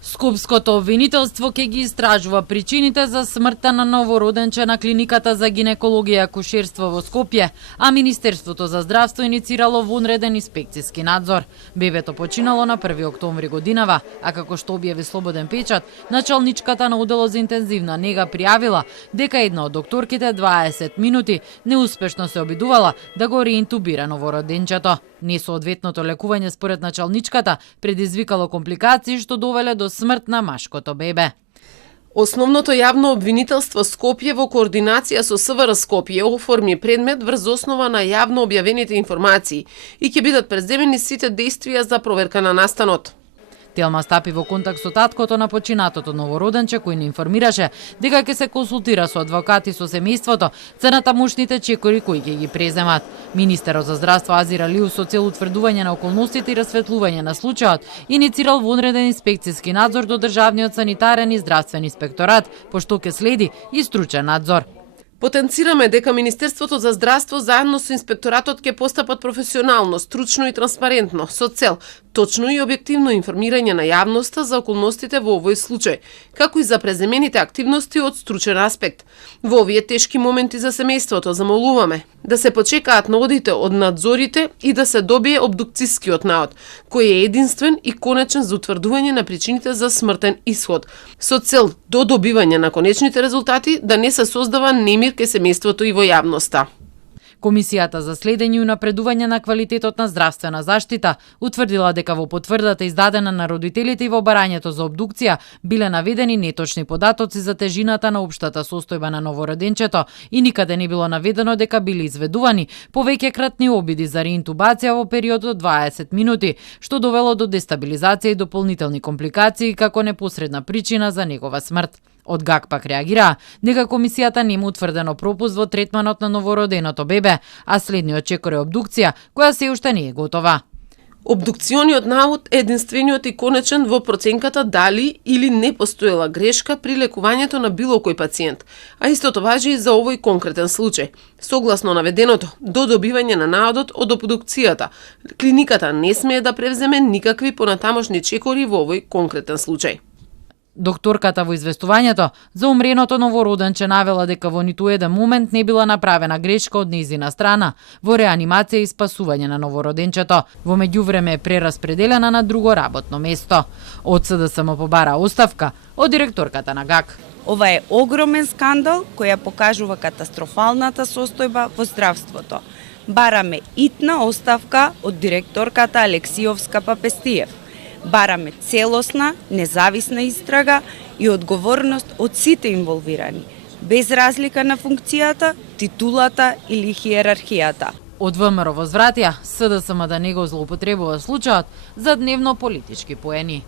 Скопското обвинителство ќе ги истражува причините за смртта на новороденче на клиниката за гинекологија и акушерство во Скопје, а Министерството за здравство иницирало вонреден инспекциски надзор. Бебето починало на 1 октомври годинава, а како што објави Слободен печат, началничката на оделот за интензивна нега пријавила дека една од докторките 20 минути неуспешно се обидувала да го реинтубира новороденчето. Несоодветното лекување според началничката предизвикало компликации што довеле до смрт на машкото бебе. Основното јавно обвинителство Скопје во координација со СВР Скопје оформи предмет врз основа на јавно објавените информации и ќе бидат преземени сите действија за проверка на настанот. Телма стапи во контакт со таткото на починатото новороденче, кој не информираше дека ќе се консултира со адвокати со семејството за натамошните чекори кои ќе ги преземат. Министерот за здравство Азир Алиев со цел утврдување на околностите и расветлување на случајот иницирал вонреден инспекциски надзор до државниот санитарен и здравствен инспекторат, пошто ќе следи и стручен надзор. Потенцираме дека Министерството за здравство заедно со инспекторатот ќе постапат професионално, стручно и транспарентно со цел точно и објективно информирање на јавноста за околностите во овој случај, како и за преземените активности од стручен аспект. Во овие тешки моменти за семејството замолуваме да се почекаат наодите од надзорите и да се добие обдукцискиот наод, кој е единствен и конечен за утврдување на причините за смртен исход, со цел до добивање на конечните резултати да не се создава немир кај семејството и во јавноста. Комисијата за следење и унапредување на квалитетот на здравствена заштита утврдила дека во потврдата издадена на родителите и во барањето за обдукција биле наведени неточни податоци за тежината на општата состојба на новороденчето и никаде не било наведено дека биле изведувани повеќекратни обиди за реинтубација во период од 20 минути, што довело до дестабилизација и дополнителни компликации како непосредна причина за негова смрт. Од ГАК пак реагираа дека комисијата нема утврдено пропуст во третманот на новороденото бебе, а следниот чекор е обдукција, која се уште не е готова. Обдукциониот навод е единствениот и конечен во проценката дали или не постоела грешка при лекувањето на било кој пациент, а истото важи и за овој конкретен случај. Согласно наведеното, до добивање на наодот од обдукцијата, клиниката не смее да превземе никакви понатамошни чекори во овој конкретен случај. Докторката во известувањето за умреното новороденче навела дека во ниту еден момент не била направена грешка од нејзина страна во реанимација и спасување на новороденчето. Во меѓувреме е прераспределена на друго работно место. Од СДСМ побара оставка од директорката на ГАК. Ова е огромен скандал која покажува катастрофалната состојба во здравството. Бараме итна оставка од директорката Алексиовска-Папестиев. Бараме целосна, независна истрага и одговорност од сите инволвирани, без разлика на функцијата, титулата или хиерархијата. Од ВМРО возвратија СДСМ да не го злоупотребува случајот за дневно политички поени.